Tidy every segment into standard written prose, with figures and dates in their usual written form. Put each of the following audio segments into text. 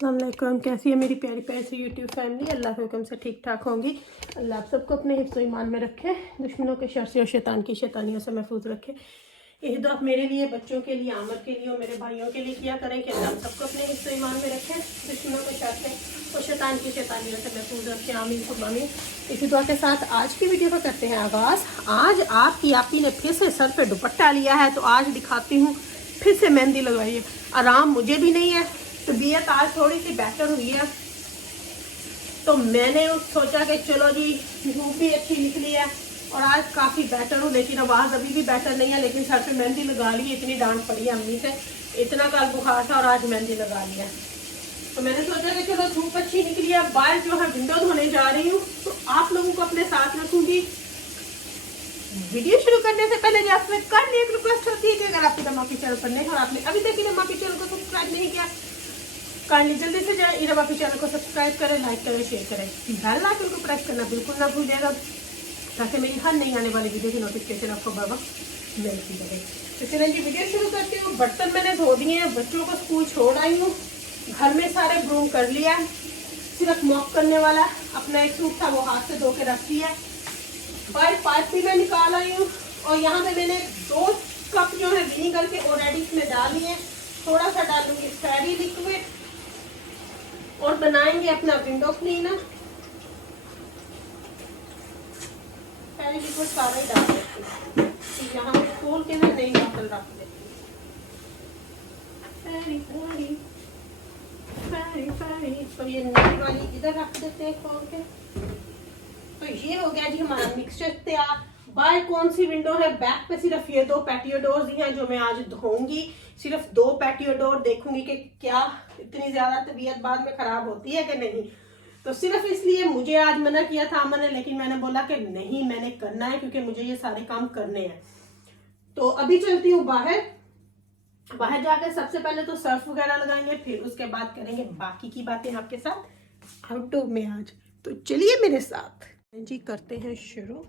अस्सलामुअलैकुम। कैसी है मेरी प्यारी प्यारी सी यूट्यूब फैमिली? अल्लाह के हुक्म से ठीक ठाक होंगी। अल्लाह आप सबको अपने हिफ्ज़ व ईमान में रखे, दुश्मनों के शर से और शैतान की शैतानियों से महफूज रखे। यही दुआ आप मेरे लिए, बच्चों के लिए, आमर के लिए और मेरे भाइयों के लिए किया करें कि अल्लाह सबको अपने हिफ्ज़ व ईमान में रखे, दुश्मनों के शर से और शैतान की शैतानियों से महफूज रखे। आमीन सुम्मा आमीन। इसी दुआ के साथ आज की वीडियो को करते हैं आगाज़। आज आपकी आपी ने फिर से सर पे दुपट्टा लिया है, तो आज दिखाती हूँ फिर से मेहंदी लगाई है। आराम मुझे भी नहीं है, तबीयत आज थोड़ी सी बेहतर हुई है, तो मैंने सोचा कि चलो जी धूप भी अच्छी निकली है और आज काफ़ी बेटर हूँ, लेकिन आवाज़ अभी भी बेटर नहीं है। लेकिन सर पे मेहंदी लगा ली, इतनी डांट पड़ी है अम्मी से, इतना कल बुखार था और आज मेहंदी लगा लिया। तो मैंने सोचा कि चलो धूप अच्छी निकली है, बाहर जो है विंडो धोने जा रही हूँ, तो आप लोगों को अपने साथ रखूँगी। वीडियो शुरू करने से पहले जो आपसे करनी एक रिक्वेस्ट होती है कि अगर आपके दमा के चैनल पर नहीं और आपने अभी तक दमा के चैनल को सब्सक्राइब नहीं किया, काइंडली जल्दी से जाए इरवा के चैनल को सब्सक्राइब करें, लाइक करें, शेयर करें, बेल आइकन को प्रेस करना बिल्कुल ना भूलिएगा, ताकि मेरी हर नई आने वाली वीडियो की नोटिफिकेशन आपको बाबा मिलती रहे। तो चलिए जी वीडियो शुरू करती हूँ। बर्तन मैंने धो दिए हैं, बच्चों को स्कूल छोड़ आई हूँ, घर में सारे ब्रूम कर लिया, सिर्फ मॉप करने वाला अपना एक सूट था वो हाथ से धो के रख दिया। बाहर पाइप भी मैं निकाल आई हूँ और यहाँ पे मैंने 2 कप जो है विनीगर के ऑलरेडी इसमें डाल लिए। थोड़ा सा डालूंगी फेरी लिक्विड और बनाएंगे अपना विंडो क्लीनर। फेरी लिक्विड सारा ही डाल देती हूँ, यहाँ खोल के मैं नई बोतल रख देती हूँ। फेरी फेरी फेरी फेरी, तो ये नई वाली इधर रख देते हैं खोल के। तो ये हो गया जी हमारा मिक्सचर तैयार। बाहर कौन सी विंडो है, बैक पे सिर्फ ये 2 पैटियो डोर्स ही हैं जो मैं आज धोऊंगी। सिर्फ 2 पैटियो डोर, देखूंगी कि क्या इतनी ज्यादा तबीयत बाद में खराब होती है कि नहीं। तो सिर्फ इसलिए मुझे आज मना किया था अमन ने, लेकिन मैंने बोला कि नहीं मैंने करना है क्योंकि मुझे ये सारे काम करने हैं। तो अभी चलती हूँ बाहर। बाहर जाकर सबसे पहले तो सर्फ वगैरह लगाएंगे, फिर उसके बाद करेंगे बाकी की बातें आपके साथ आउटडोर में आज। तो चलिए मेरे साथ जी करते हैं शुरू।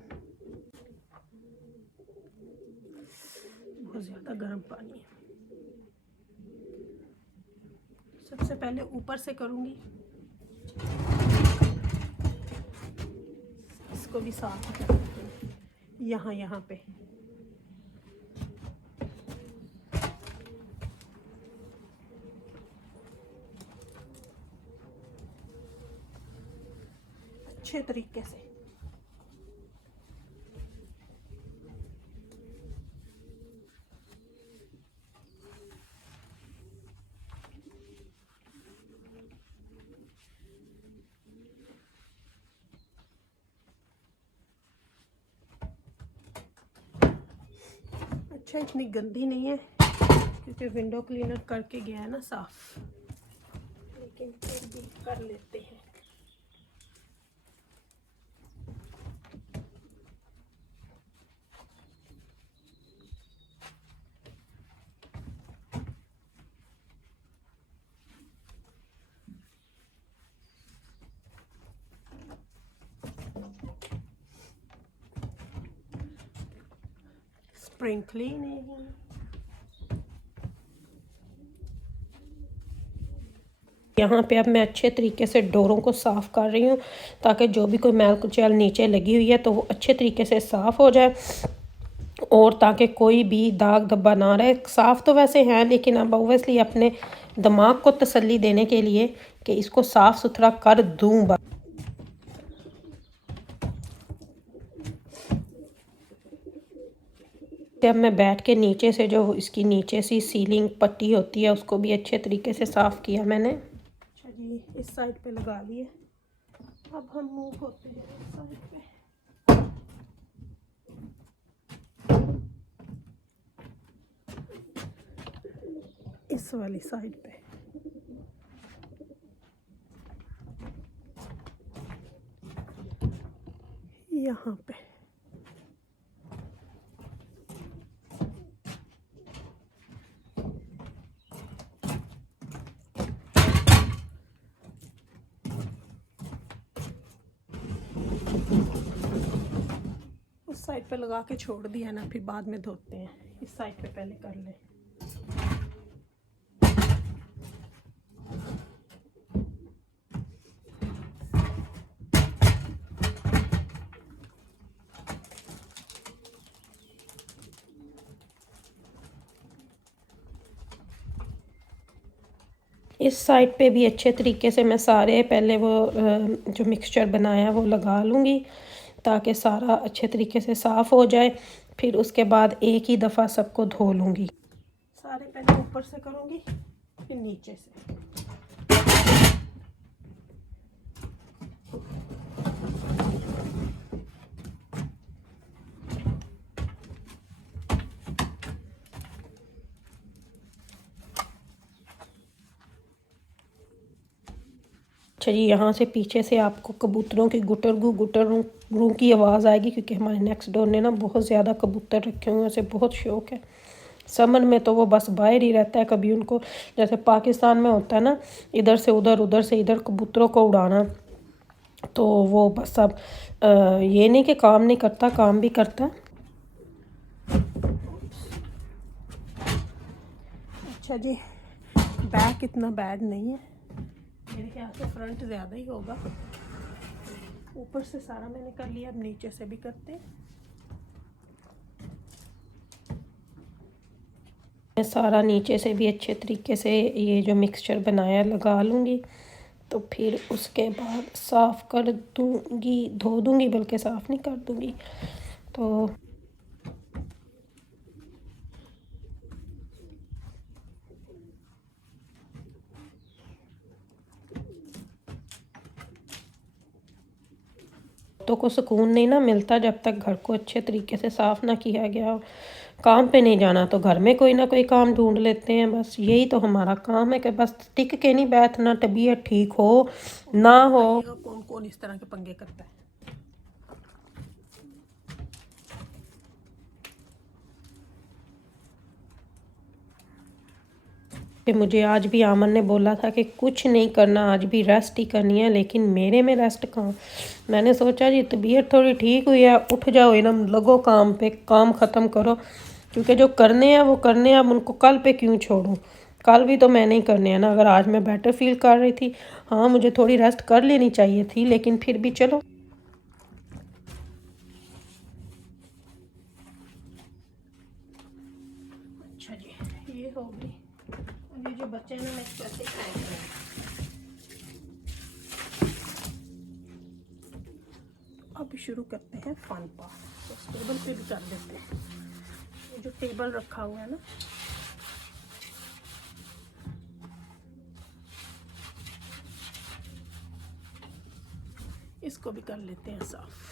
बहुत ज़्यादा गर्म पानी है, सबसे पहले ऊपर से करूँगी, इसको भी साफ कर देती हूँ यहाँ पे। अच्छे तरीके से अच्छा, इतनी गंदी नहीं है क्योंकि विंडो क्लीनर करके गया है ना साफ, लेकिन फिर भी कर लेते हैं। स्प्रिंग क्लीनिंग, यहाँ पे अब मैं अच्छे तरीके से डोरों को साफ़ कर रही हूँ ताकि जो भी कोई मैल कुचैल नीचे लगी हुई है तो वो अच्छे तरीके से साफ़ हो जाए और ताकि कोई भी दाग धब्बा ना रहे। साफ़ तो वैसे हैं, लेकिन अब ओबियसली अपने दिमाग को तसल्ली देने के लिए कि इसको साफ़ सुथरा कर दूँ। अब मैं बैठ के नीचे से जो इसकी नीचे सी सीलिंग पट्टी होती है उसको भी अच्छे तरीके से साफ़ किया मैंने। अच्छा जी, इस साइड पे लगा लिए। अब हम मूव होते हैं इस साइड पे। इस वाली साइड पे यहाँ पे उस साइड पे लगा के छोड़ दिया ना, फिर बाद में धोते हैं। इस साइड पे पहले कर लें। इस साइड पे भी अच्छे तरीके से मैं सारे पहले वो जो मिक्सचर बनाया वो लगा लूँगी ताकि सारा अच्छे तरीके से साफ़ हो जाए। फिर उसके बाद एक ही दफ़ा सबको धो लूँगी। सारे पहले ऊपर से करूँगी फिर नीचे से। अच्छा जी, यहाँ से पीछे से आपको कबूतरों की गुटरू की आवाज़ आएगी क्योंकि हमारे नेक्स्ट डोर ने ना बहुत ज़्यादा कबूतर रखे हुए हैं, उसे बहुत शौक है। समर में तो वो बस बाहर ही रहता है, कभी उनको जैसे पाकिस्तान में होता है ना इधर से उधर से इधर कबूतरों को उड़ाना, तो वो बस अब ये नहीं कि काम नहीं करता, काम भी करता है। अच्छा जी, बैक इतना बैड नहीं है, मेरे ख्याल से फ्रंट ज़्यादा ही होगा। ऊपर से सारा मैंने कर लिया, अब नीचे से भी करते हैं। मैं सारा नीचे से भी अच्छे तरीके से ये जो मिक्सचर बनाया लगा लूँगी, तो फिर उसके बाद साफ़ कर दूँगी, धो दूँगी, बल्कि साफ़ नहीं कर दूँगी। तो को सुकून नहीं ना मिलता जब तक घर को अच्छे तरीके से साफ़ ना किया गया हो। काम पे नहीं जाना तो घर में कोई ना कोई काम ढूंढ लेते हैं, बस यही तो हमारा काम है कि बस टिक के नहीं बैठना, तबीयत ठीक हो ना हो। कौन कौन इस तरह के पंगे करता है। कि मुझे आज भी आमन ने बोला था कि कुछ नहीं करना, आज भी रेस्ट ही करनी है, लेकिन मेरे में रेस्ट कहाँ। मैंने सोचा जी तबीयत थोड़ी ठीक हुई है, उठ जाओ एकदम, लगो काम पे, काम ख़त्म करो, क्योंकि जो करने हैं वो करने हैं, अब उनको कल पे क्यों छोड़ूं। कल भी तो मैंने ही करने हैं ना। अगर आज मैं बेटर फील कर रही थी, हाँ मुझे थोड़ी रेस्ट कर लेनी चाहिए थी, लेकिन फिर भी चलो। अच्छा जी, ये हो गई। ये जो बच्चे हैं ना मैं कैसे खाएंगे। अब शुरू करते हैं फन पार्ट। तो टेबल पे भी कर देते हैं। ये जो टेबल रखा हुआ है ना, इसको भी कर लेते हैं साफ।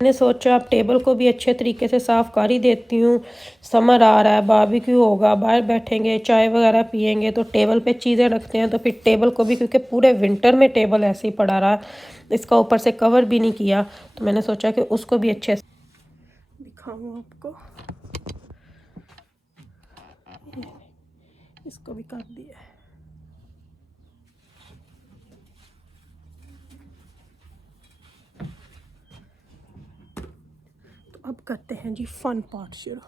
मैंने सोचा अब टेबल को भी अच्छे तरीके से साफ़ कर ही देती हूँ। समर आ रहा है, बारबेक्यू होगा, बाहर बैठेंगे, चाय वगैरह पियेंगे, तो टेबल पे चीज़ें रखते हैं, तो फिर टेबल को भी, क्योंकि पूरे विंटर में टेबल ऐसे ही पड़ा रहा, इसका ऊपर से कवर भी नहीं किया, तो मैंने सोचा कि उसको भी अच्छे से दिखाऊँ आपको। इसको भी कर दिया है। तो अब करते हैं जी फन पार्ट शुरू।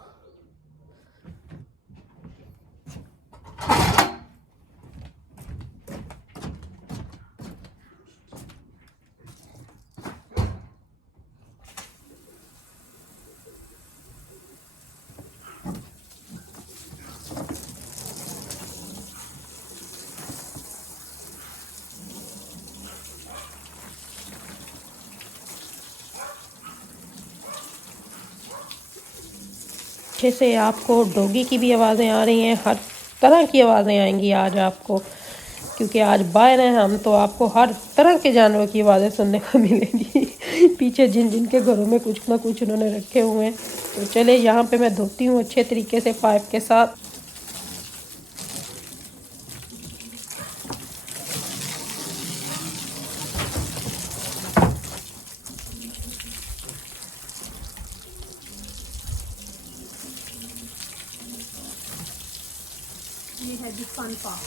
अच्छे से आपको डॉगी की भी आवाज़ें आ रही हैं, हर तरह की आवाज़ें आएंगी आज आपको, क्योंकि आज बाहर हैं हम, तो आपको हर तरह के जानवरों की आवाज़ें सुनने को मिलेंगी। पीछे जिन जिन के घरों में कुछ ना कुछ उन्होंने रखे हुए हैं। तो चले, यहाँ पे मैं धोती हूँ अच्छे तरीके से पाइप के साथ। ये है जी फन पार्ट,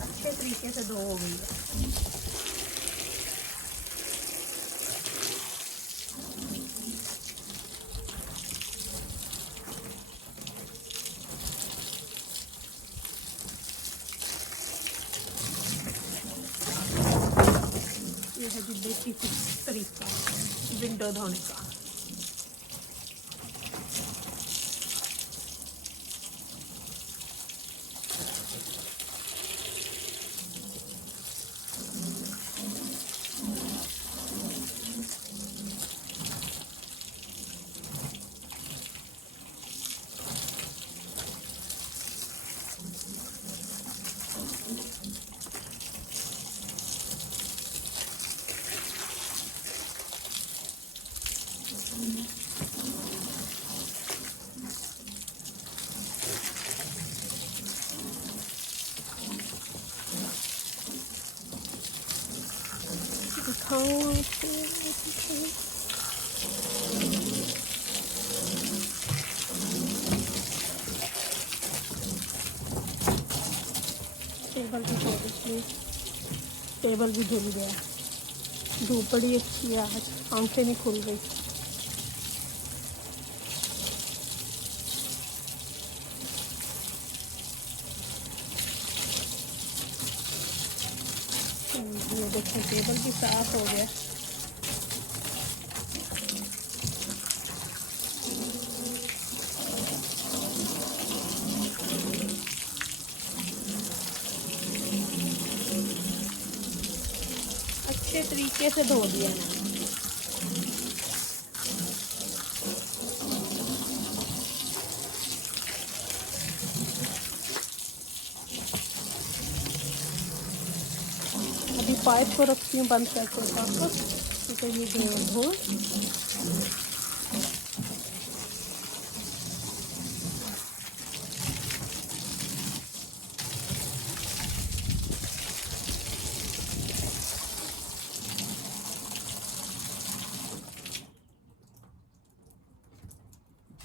अच्छे तरीके से धो हो गई है। ये है जी देसी तरीका विंडो धोने का। टेबल भी धो दी, टेबल भी धुल गया। धूप बड़ी अच्छी है आज, आंखें नहीं खुल रही। ये देखिए टेबल भी साफ हो गया। अच्छे तरीके से धो दिया मैंने। अभी पाइप को रखती हूँ बंद करके वापस, क्योंकि ये धो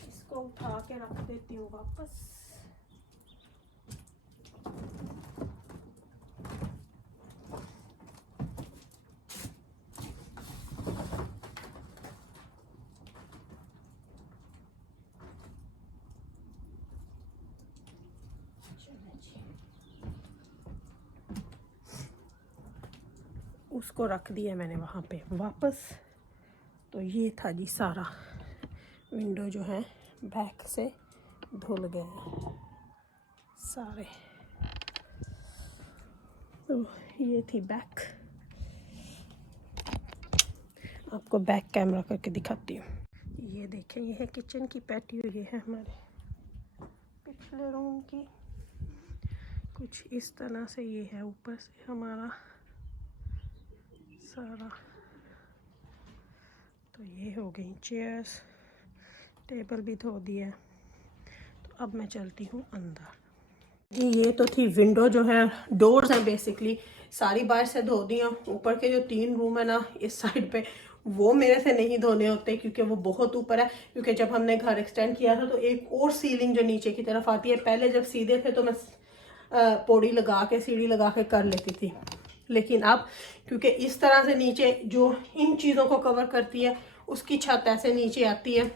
इसको उठा के रख देती हूँ वापस। उसको रख दिया मैंने वहाँ पे वापस। तो ये था जी सारा विंडो जो है बैक से धुल गए सारे। तो ये थी बैक, आपको बैक कैमरा करके दिखाती हूँ। ये देखें, ये है किचन की पैटियो, ये है हमारे पिछले रूम की। कुछ इस तरह से ये है ऊपर से हमारा सारा। तो ये हो गई चेयर्स, टेबल भी धो दिया। तो अब मैं चलती हूँ अंदर। जी ये तो थी विंडो, जो है डोर्स हैं बेसिकली सारी बाहर से धो दी। ऊपर के जो 3 रूम है ना इस साइड पे, वो मेरे से नहीं धोने होते क्योंकि वो बहुत ऊपर है। क्योंकि जब हमने घर एक्सटेंड किया था तो एक और सीलिंग जो नीचे की तरफ आती है, पहले जब सीधे थे तो मैं पौड़ी लगा के सीढ़ी लगा के कर लेती थी, लेकिन अब क्योंकि इस तरह से नीचे जो इन चीज़ों को कवर करती है उसकी छत ऐसे नीचे आती है,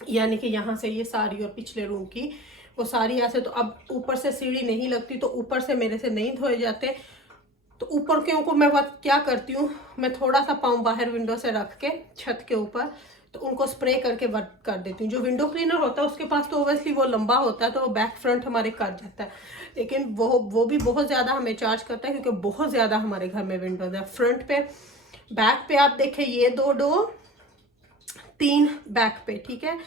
यानी कि यहाँ से ये सारी और पिछले रूम की वो सारी ऐसे। तो अब ऊपर से सीढ़ी नहीं लगती, तो ऊपर से मेरे से नहीं धोए जाते। तो ऊपर के को मैं क्या करती हूँ, मैं थोड़ा सा पाँव बाहर विंडो से रख के छत के ऊपर, तो उनको स्प्रे करके वर्क कर देती हूँ। जो विंडो क्लीनर होता है उसके पास तो ओबियसली वो लंबा होता है, तो वो बैक फ्रंट हमारे कर जाता है, लेकिन वो भी बहुत ज़्यादा हमें चार्ज करता है क्योंकि बहुत ज़्यादा हमारे घर में विंडोज है। फ्रंट पे, बैक पे आप देखें ये 2 डोर, 3 बैक पे, ठीक है।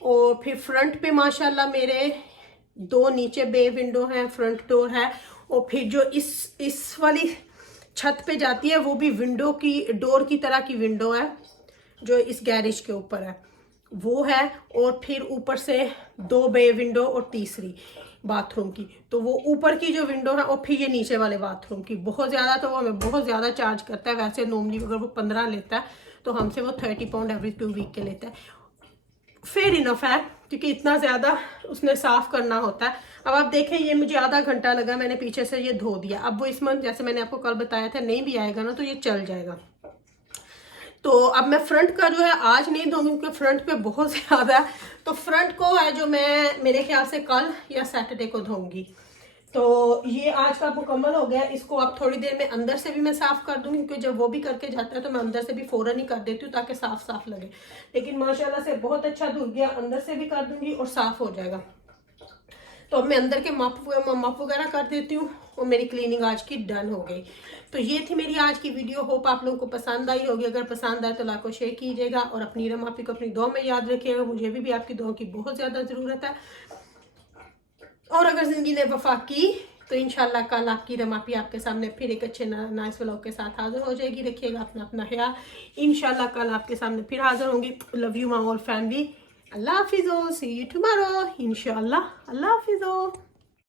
और फिर फ्रंट पे माशाल्लाह मेरे 2 नीचे बे विंडो हैं, फ्रंट डोर है। और फिर जो इस वाली छत पे जाती है वो भी विंडो की डोर की तरह की विंडो है, जो इस गैरेज के ऊपर है वो है। और फिर ऊपर से 2 बे विंडो और तीसरी बाथरूम की, तो वो ऊपर की जो विंडो है। और फिर ये नीचे वाले बाथरूम की बहुत ज़्यादा, तो वो हमें बहुत ज़्यादा चार्ज करता है। वैसे नॉर्मली अगर वो 15 लेता है तो हमसे वो 30 पाउंड एवरी 2 वीक के लेता है। फेयर इनफ है क्योंकि इतना ज़्यादा उसने साफ़ करना होता है। अब आप देखें, ये मुझे आधा घंटा लगा, मैंने पीछे से ये धो दिया। अब वो इस मंथ जैसे मैंने आपको कल बताया था नहीं भी आएगा ना तो ये चल जाएगा। तो अब मैं फ्रंट का जो है आज नहीं धोऊंगी क्योंकि फ्रंट पे बहुत ज़्यादा है। तो फ्रंट को है जो मैं मेरे ख्याल से कल या सैटरडे को धोऊंगी, तो ये आज का मुकम्मल हो गया। इसको अब थोड़ी देर में अंदर से भी मैं साफ कर दूंगी, क्योंकि जब वो भी करके जाता है तो मैं अंदर से भी फौरन ही कर देती हूँ ताकि साफ साफ लगे। लेकिन माशाल्लाह से बहुत अच्छा धुल गया, अंदर से भी कर दूंगी और साफ हो जाएगा। तो अब मैं अंदर के मप वगैरह कर देती हूँ और मेरी क्लीनिंग आज की डन हो गई। तो ये थी मेरी आज की वीडियो। होप आप लोगों को पसंद आई होगी। अगर पसंद आए तो लाइक और शेयर कीजिएगा और अपनी रमापी को अपनी दुआ में याद रखिएगा। मुझे भी आपकी दुआ की बहुत ज़्यादा ज़रूरत है। और अगर ज़िंदगी ने वफा की तो इंशाल्लाह कल आपकी रमापी आपके सामने फिर एक अच्छे नाइस व्लॉग के साथ हाजिर हो जाएगी। रखिएगा अपना अपना ख्याल। इंशाल्लाह कल आपके सामने फिर हाजिर होंगी। Love you my all family. अल्लाह हाफिज़। सी यू टुमारो इंशाल्लाह। अल्लाह हाफिज़।